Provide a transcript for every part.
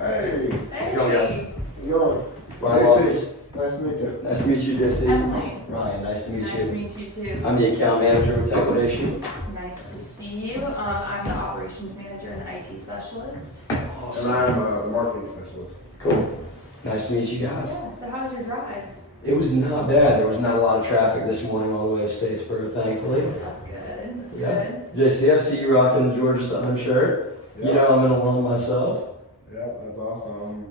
Hey. How's it going, guys? How's it going? Ryan Loftis. Nice to meet you. Nice to meet you, Jesse. Emily. Ryan, nice to meet you. Nice to meet you too. I'm the account manager with Techquidation. Nice to see you. I'm the operations manager and IT specialist. Awesome. And I'm a marketing specialist. Cool. Nice to meet you guys. Yeah, so how's your drive? It was not bad. There was not a lot of traffic this morning all the way to Statesboro, thankfully. That's good. That's Yeah. good. JC, I see you rocking the Georgia Southern shirt. You know I'm in a loan myself. Yeah, that's awesome.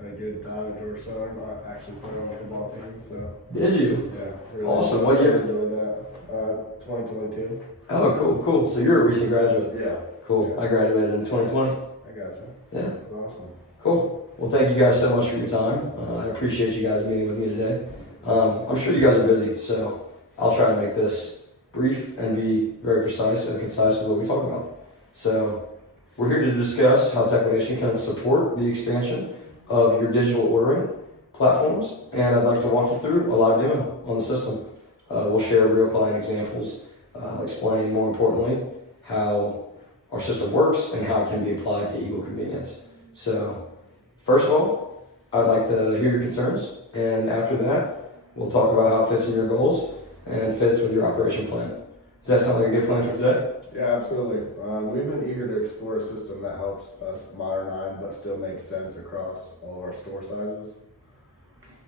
Had a good time at Georgia Southern. I actually played on the football team, so Did you? yeah. Really Awesome. What year? Enjoyed that. 2022. Oh, cool. So you're a recent graduate. Yeah. Cool. I graduated in 2020. I got you. Yeah. That's awesome. Cool. Well, thank you guys so much for your time. I appreciate you guys meeting with me today. I'm sure you guys are busy, so I'll try to make this brief and be very precise and concise with what we talk about. So we're here to discuss how Techquidation can support the expansion of your digital ordering platforms, and I'd like to walk you through a live demo on the system. We'll share real client examples, explain more importantly how our system works and how it can be applied to equal convenience. So first of all, I'd like to hear your concerns, and after that, we'll talk about how it fits in your goals and fits with your operation plan. Does that sound like a good plan for today? Yeah, absolutely. We've been eager to explore a system that helps us modernize but still makes sense across all our store sizes.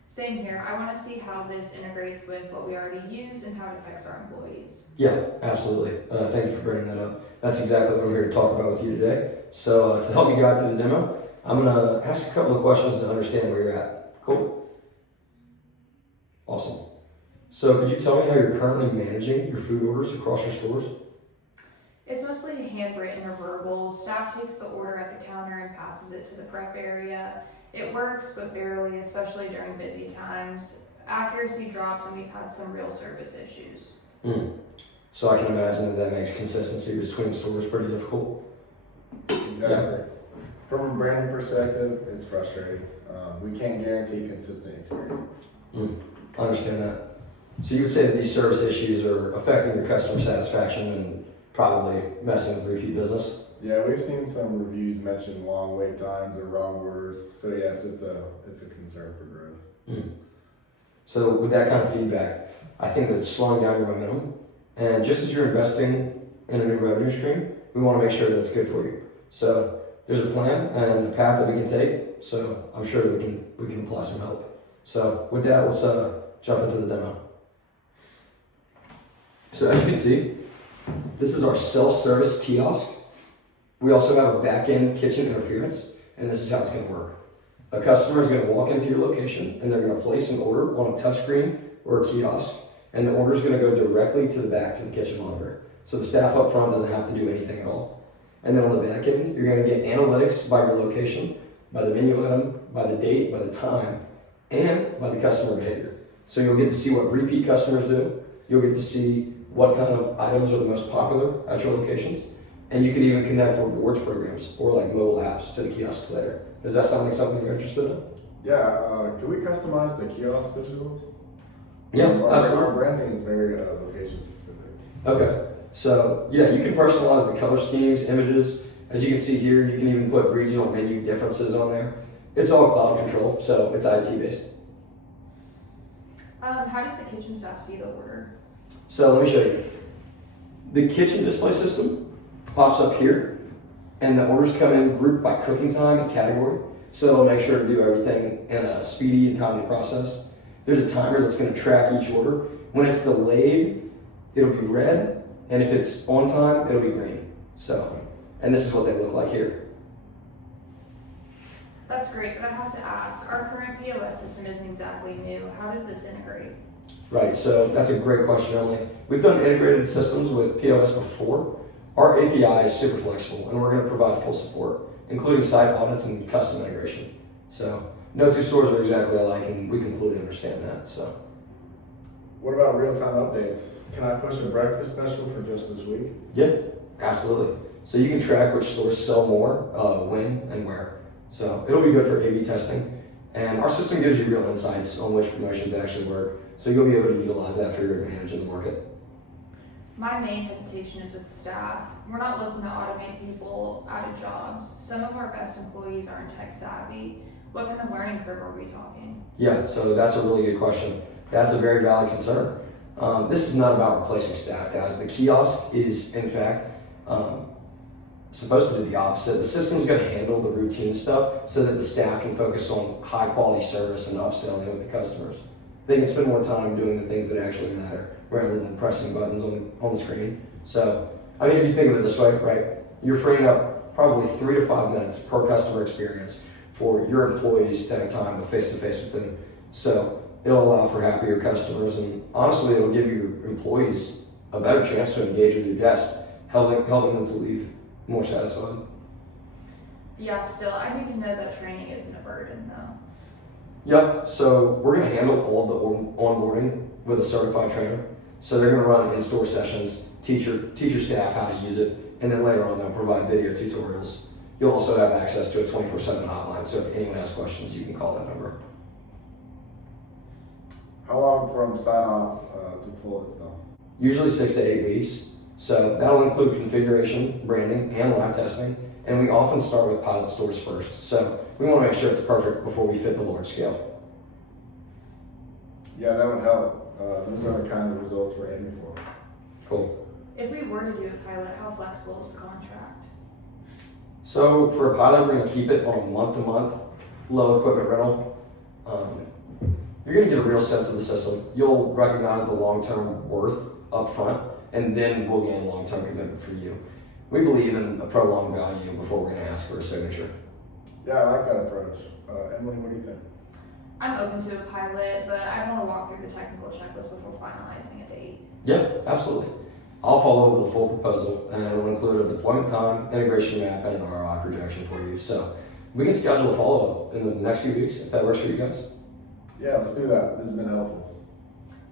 Same here. I want to see how this integrates with what we already use and how it affects our employees. Yeah, absolutely. Thank you for bringing that up. That's exactly what I'm here to talk about with you today. So to help you guide through the demo, I'm going to ask a couple of questions to understand where you're at. Cool? Awesome. So could you tell me how you're currently managing your food orders across your stores? It's mostly handwritten or verbal. Staff takes the order at the counter and passes it to the prep area. It works, but barely, especially during busy times. Accuracy drops, and we've had some real service issues. So I can imagine that makes consistency between stores pretty difficult. Exactly. Yeah. From a branding perspective, it's frustrating. We can't guarantee consistent experience. I understand that. So you would say that these service issues are affecting your customer satisfaction and probably messing with repeat business? Yeah, we've seen some reviews mention long wait times or wrong orders. So yes, it's a concern for growth. So with that kind of feedback, I think that it's slowing down your momentum. And just as you're investing in a new revenue stream, we want to make sure that it's good for you. So there's a plan and a path that we can take. So I'm sure that we can apply some help. So with that, let's jump into the demo. So as you can see, this is our self-service kiosk. We also have a back-end kitchen interference, and this is how it's going to work. A customer is going to walk into your location, and they're going to place an order on a touchscreen or a kiosk, and the order is going to go directly to the back to the kitchen monitor. So the staff up front doesn't have to do anything at all. And then on the back end, you're going to get analytics by your location, by the menu item, by the date, by the time, and by the customer behavior. So you'll get to see what repeat customers do. You'll get to see what kind of items are the most popular at your locations. And you can even connect rewards programs or like mobile apps to the kiosks later. Does that sound like something you're interested in? Yeah, can we customize the kiosk visuals? Yeah, Our absolutely. branding is very location specific. Okay, so yeah, you can personalize the color schemes, images. As you can see here, you can even put regional menu differences on there. It's all cloud control, so it's IT based. How does the kitchen staff see the order? So let me show you. The kitchen display system pops up here, and the orders come in grouped by cooking time and category, so it'll make sure to do everything in a speedy and timely process. There's a timer that's going to track each order. When it's delayed, it'll be red, and if it's on time, it'll be green. So, and this is what they look like here. That's great, but I have to ask, our current POS system isn't exactly new. How does this integrate? Right, so that's a great question, Emily. We've done integrated systems with POS before. Our API is super flexible, and we're going to provide full support, including site audits and custom integration. So no two stores are exactly alike, and we completely understand that. So, What about real-time updates? Can I push a breakfast special for just this week? yeah, absolutely. So you can track which stores sell more, when, and where. So it'll be good for A/B testing, and our system gives you real insights on which promotions actually work. So you'll be able to utilize that for your advantage in the market. My main hesitation is with staff. We're not looking to automate people out of jobs. Some of our best employees aren't tech savvy. What kind of learning curve are we talking? Yeah, so that's a really good question. That's a very valid concern. This is not about replacing staff, guys. The kiosk is, in fact, supposed to do the opposite. The system's going to handle the routine stuff so that the staff can focus on high quality service and upselling with the customers. They can spend more time doing the things that actually matter rather than pressing buttons on the screen. So, I mean, if you think of it this way, right, you're freeing up probably 3 to 5 minutes per customer experience for your employees to have time with face-to-face with them. So it'll allow for happier customers, and honestly, it'll give your employees a better chance to engage with your guests, helping them to leave more satisfied. Yeah, still, I need to know that training isn't a burden though. Yeah, so we're going to handle all of the onboarding with a certified trainer. So they're going to run in-store sessions, teach your staff how to use it, and then later on they'll provide video tutorials. You'll also have access to a 24/7 hotline, so if anyone has questions, you can call that number. How long from sign off to full install? Usually 6 to 8 weeks. So that'll include configuration, branding, and live testing. And we often start with pilot stores first. So we want to make sure it's perfect before we fit the large scale. Yeah, that would help. Those are the kind of results we're aiming for. Cool. If we were to do a pilot, how flexible is the contract? So for a pilot, we're going to keep it on a month-to-month low equipment rental. You're going to get a real sense of the system. You'll recognize the long-term worth up front, and then we'll gain long-term commitment for you. We believe in a prolonged value before we're going to ask for a signature. Yeah, I like that approach. Emily, what do you think? I'm open to a pilot, but I want to walk through the technical checklist before finalizing a date. Yeah, absolutely. I'll follow up with a full proposal, and it'll include a deployment time, integration map, and an ROI projection for you. So we can schedule a follow-up in the next few weeks if that works for you guys. Yeah, let's do that. This has been helpful.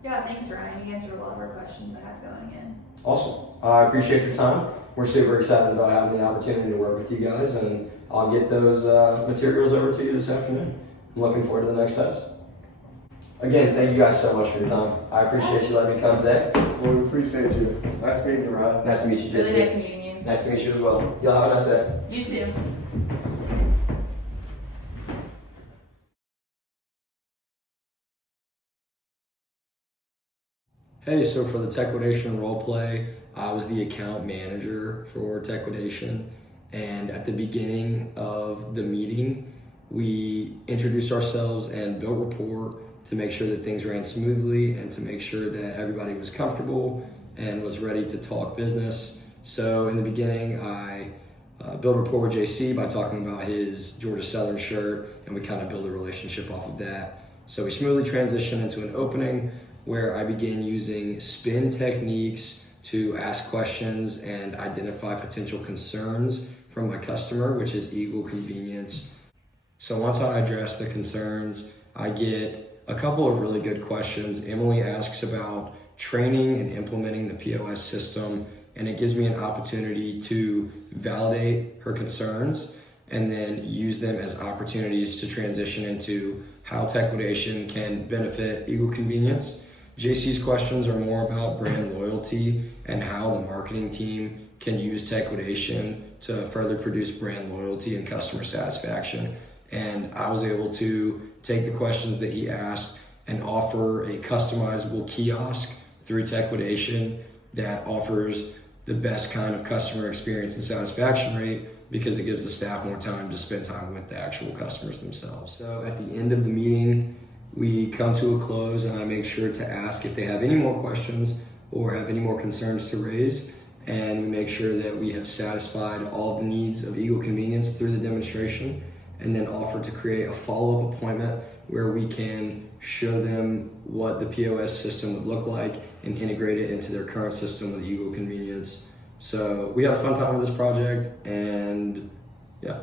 Yeah, thanks Ryan. You answered a lot of our questions I had going in. Awesome. I appreciate your time. We're super excited about having the opportunity to work with you guys, and I'll get those materials over to you this afternoon. I'm looking forward to the next steps. Again, thank you guys so much for your time. I appreciate you letting me come today. Well, we appreciate you. Nice meeting you, Ryan. Nice to meet you, Really Jesse. nice meeting you. Nice to meet you as well. Y'all have a nice day. You too. Hey, so for the Techquidation roleplay, I was the account manager for Techquidation, and at the beginning of the meeting, we introduced ourselves and built rapport to make sure that things ran smoothly and to make sure that everybody was comfortable and was ready to talk business. So in the beginning, I built rapport with JC by talking about his Georgia Southern shirt, and we kind of built a relationship off of that. So we smoothly transitioned into an opening where I began using spin techniques to ask questions and identify potential concerns from my customer, which is equal convenience. So once I address the concerns, I get a couple of really good questions. Emily asks about training and implementing the POS system, and it gives me an opportunity to validate her concerns and then use them as opportunities to transition into how Techquidation can benefit equal convenience. JC's questions are more about brand loyalty and how the marketing team can use Techquidation to further produce brand loyalty and customer satisfaction. And I was able to take the questions that he asked and offer a customizable kiosk through Techquidation that offers the best kind of customer experience and satisfaction rate because it gives the staff more time to spend time with the actual customers themselves. So at the end of the meeting, we come to a close and I make sure to ask if they have any more questions or have any more concerns to raise. And we make sure that we have satisfied all the needs of equal convenience through the demonstration, and then offer to create a follow-up appointment where we can show them what the POS system would look like and integrate it into their current system with equal convenience. So we had a fun time with this project, and yeah.